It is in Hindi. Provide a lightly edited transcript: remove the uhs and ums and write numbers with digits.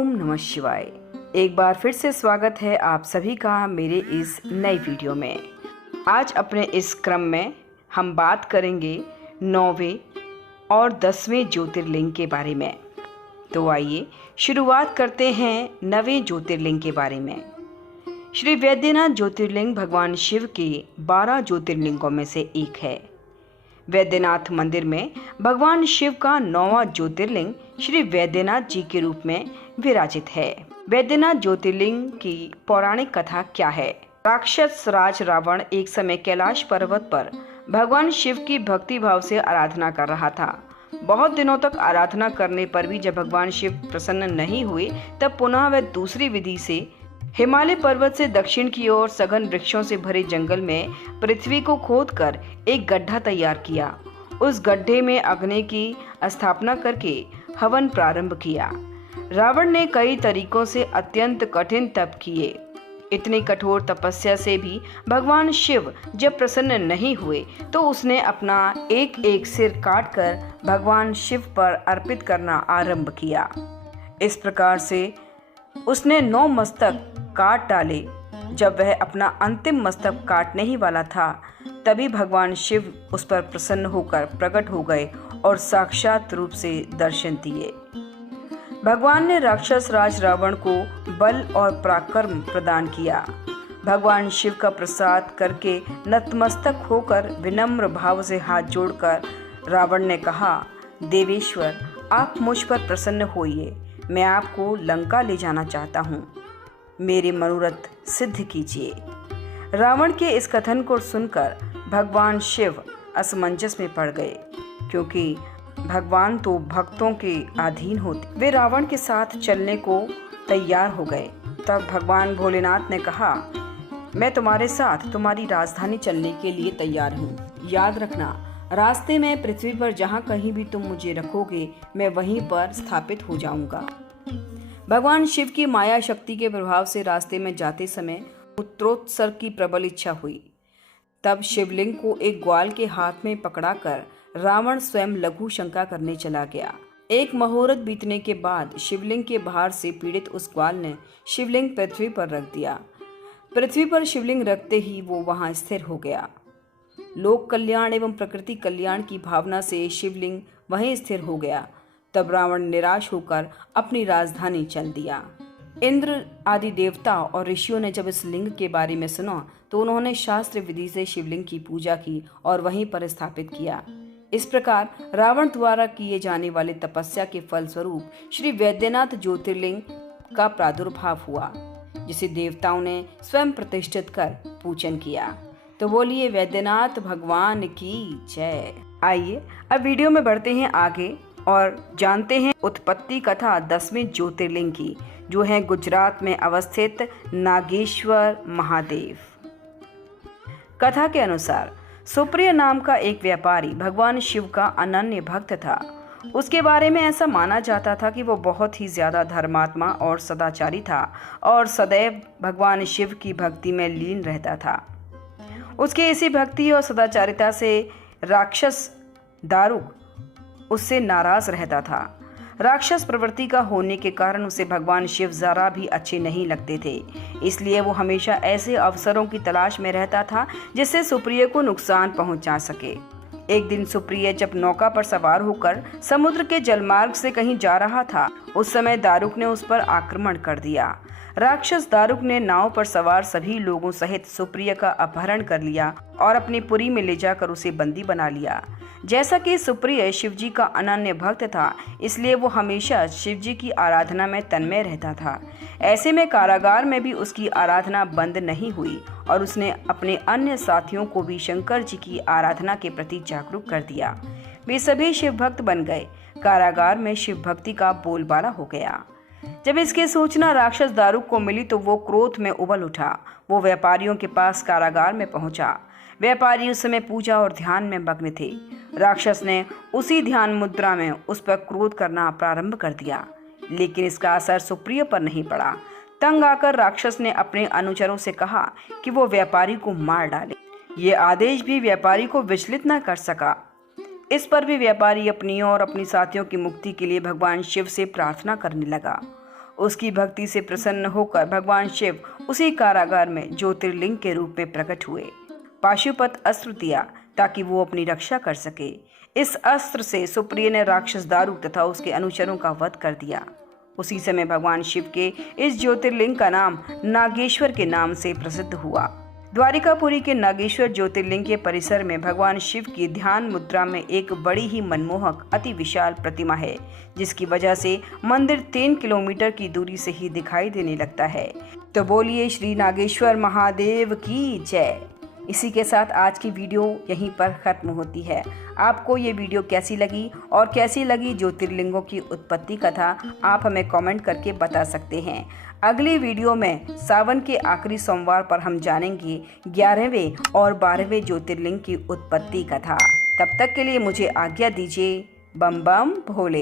ओम नमः शिवाय। एक बार फिर से स्वागत है आप सभी का मेरे इस नई वीडियो में। आज अपने इस क्रम में हम बात करेंगे 9वें और 10वें ज्योतिर्लिंग के बारे में। तो आइए शुरुआत करते हैं 9वें ज्योतिर्लिंग के बारे में। श्री वैद्यनाथ ज्योतिर्लिंग भगवान शिव के 12 ज्योतिर्लिंगों में से एक है। वैद्यनाथ मंदिर में भगवान शिव का 9वां ज्योतिर्लिंग श्री वैद्यनाथ जी के रूप में विराजित है। वैद्यनाथ ज्योतिर्लिंग की पौराणिक कथा क्या है? राक्षस राज रावण एक समय कैलाश पर्वत पर भगवान शिव की भक्ति भाव से आराधना कर रहा था। बहुत दिनों तक आराधना करने पर भी जब भगवान शिव प्रसन्न नहीं हुए, तब पुनः वह दूसरी विधि से हिमालय पर्वत से दक्षिण की ओर सघन वृक्षों से भरे जंगल में पृथ्वी को खोदकर एक गड्ढा तैयार किया। उस गड्ढे में अग्नि की स्थापना करके हवन प्रारंभ किया। रावण ने कई तरीकों से अत्यंत कठिन तप किए। इतनी कठोर तपस्या से भी भगवान शिव जब प्रसन्न नहीं हुए, तो उसने अपना एक एक सिर काटकर भगवान शिव पर अर्पित करना आरंभ किया। इस प्रकार से उसने 9 मस्तक काट डाले। जब वह अपना अंतिम मस्तक काटने ही वाला था, तभी भगवान शिव उस पर प्रसन्न होकर प्रकट हो गए और साक्षात रूप से दर्शन दिए। भगवान ने राक्षस राज रावण को बल और पराक्रम प्रदान किया। भगवान शिव का प्रसाद करके नतमस्तक होकर विनम्र भाव से हाथ जोड़कर रावण ने कहा, देवेश्वर, आप मुझ पर प्रसन्न होइए। मैं आपको लंका ले जाना चाहता हूँ। मेरे मनोरथ सिद्ध कीजिए। रावण के इस कथन को सुनकर भगवान शिव असमंजस में पड़ गए, क्योंकि भगवान तो भक्तों के अधीन होते। वे रावण के साथ चलने को तैयार हो गए। तब भगवान भोलेनाथ ने कहा, मैं तुम्हारे साथ तुम्हारी राजधानी चलने के लिए तैयार हूँ। याद रखना, रास्ते में पृथ्वी पर जहाँ कहीं भी तुम मुझे रखोगे, मैं वहीं पर स्थापित हो जाऊंगा। भगवान शिव की माया शक्ति के प्रभाव से रास्ते में जाते समय पुत्रोत्सर्ग की प्रबल इच्छा हुई। तब शिवलिंग को एक ग्वाल के हाथ में पकड़ाकर रावण स्वयं लघु शंका करने चला गया। एक मुहूर्त बीतने के बाद शिवलिंग के भार से पीड़ित उस ग्वाल ने शिवलिंग पृथ्वी पर रख दिया। पृथ्वी पर शिवलिंग रखते ही वो वहां स्थिर हो गया। लोक कल्याण एवं प्रकृति कल्याण की भावना से शिवलिंग वहीं स्थिर हो गया। तब रावण निराश होकर अपनी राजधानी चल दिया। इंद्र आदि देवता और ऋषियों ने जब इस लिंग के बारे में सुना, तो उन्होंने शास्त्र विधि से शिवलिंग की पूजा की और वहीं पर स्थापित किया। इस प्रकार रावण द्वारा किए जाने वाले तपस्या के फलस्वरूप श्री वैद्यनाथ ज्योतिर्लिंग का प्रादुर्भाव हुआ, जिसे देवताओं ने स्वयं प्रतिष्ठित कर पूजन किया। तो बोलिए वैद्यनाथ भगवान की जय। आइए अब वीडियो में बढ़ते हैं आगे और जानते हैं उत्पत्ति कथा 10वें ज्योतिर्लिंग की, जो है गुजरात में अवस्थित नागेश्वर महादेव। कथा के अनुसार सुप्रिय नाम का एक व्यापारी भगवान शिव का अनन्य भक्त था। उसके बारे में ऐसा माना जाता था कि वो बहुत ही ज्यादा धर्मात्मा और सदाचारी था और सदैव भगवान शिव की भक्ति में लीन रहता था। उसके इसी भक्ति और सदाचारिता से राक्षस दारुक उससे नाराज रहता था। राक्षस प्रवृत्ति का होने के कारण उसे भगवान शिव जरा भी अच्छे नहीं लगते थे। इसलिए वो हमेशा ऐसे अवसरों की तलाश में रहता था जिससे सुप्रिय को नुकसान पहुंचा सके। एक दिन सुप्रिय जब नौका पर सवार होकर समुद्र के जलमार्ग से कहीं जा रहा था, उस समय दारुक ने उस पर आक्रमण कर दिया। राक्षस दारुक ने नाव पर सवार सभी लोगों सहित सुप्रिय का अपहरण कर लिया और अपनी पुरी में ले जाकर उसे बंदी बना लिया। जैसा कि सुप्रिय शिवजी का अनन्य भक्त था, इसलिए वो हमेशा शिवजी की आराधना में तन्मय रहता था। ऐसे में कारागार में भी उसकी आराधना बंद नहीं हुई और उसने अपने अन्य साथियों को भी शंकर जी की आराधना के प्रति जागरूक कर दिया। वे सभी शिव भक्त बन गए। कारागार में शिव भक्ति का बोलबाला हो गया। जब इसकी सूचना राक्षस दारुक को मिली, तो वो क्रोध में उबल उठा। वो व्यापारियों के पास कारागार में पहुंचा। व्यापारी उस समय पूजा और ध्यान में मग्न थे। राक्षस ने उसी ध्यान मुद्रा में उस पर क्रोध करना प्रारंभ कर दिया, लेकिन इसका असर सुप्रिय पर नहीं पड़ा। तंग आकर राक्षस ने अपने अनुचरों से कहा कि वो व्यापारी को मार डाले। ये आदेश भी व्यापारी को विचलित न कर सका। इस पर भी व्यापारी अपनी और अपनी साथियों की मुक्ति के लिए भगवान शिव से प्रार्थना करने लगा। उसकी भक्ति से प्रसन्न होकर भगवान शिव उसी कारागार में ज्योतिर्लिंग के रूप में प्रकट हुए। पाशुपत अस्त्र दिया ताकि वो अपनी रक्षा कर सके। इस अस्त्र से सुप्रिय ने राक्षस दारुक तथा उसके अनुचरों का वध कर दिया। उसी समय भगवान शिव के इस ज्योतिर्लिंग का नाम नागेश्वर के नाम से प्रसिद्ध हुआ। द्वारिकापुरी के नागेश्वर ज्योतिर्लिंग के परिसर में भगवान शिव की ध्यान मुद्रा में एक बड़ी ही मनमोहक अति विशाल प्रतिमा है, जिसकी वजह से मंदिर 3 किलोमीटर की दूरी से ही दिखाई देने लगता है। तो बोलिए श्री नागेश्वर महादेव की जय। इसी के साथ आज की वीडियो यहीं पर ख़त्म होती है। आपको ये वीडियो कैसी लगी और कैसी लगी ज्योतिर्लिंगों की उत्पत्ति कथा, आप हमें कमेंट करके बता सकते हैं। अगली वीडियो में सावन के आखिरी सोमवार पर हम जानेंगे 11वें और 12वें ज्योतिर्लिंग की उत्पत्ति कथा। तब तक के लिए मुझे आज्ञा दीजिए। बम बम भोले।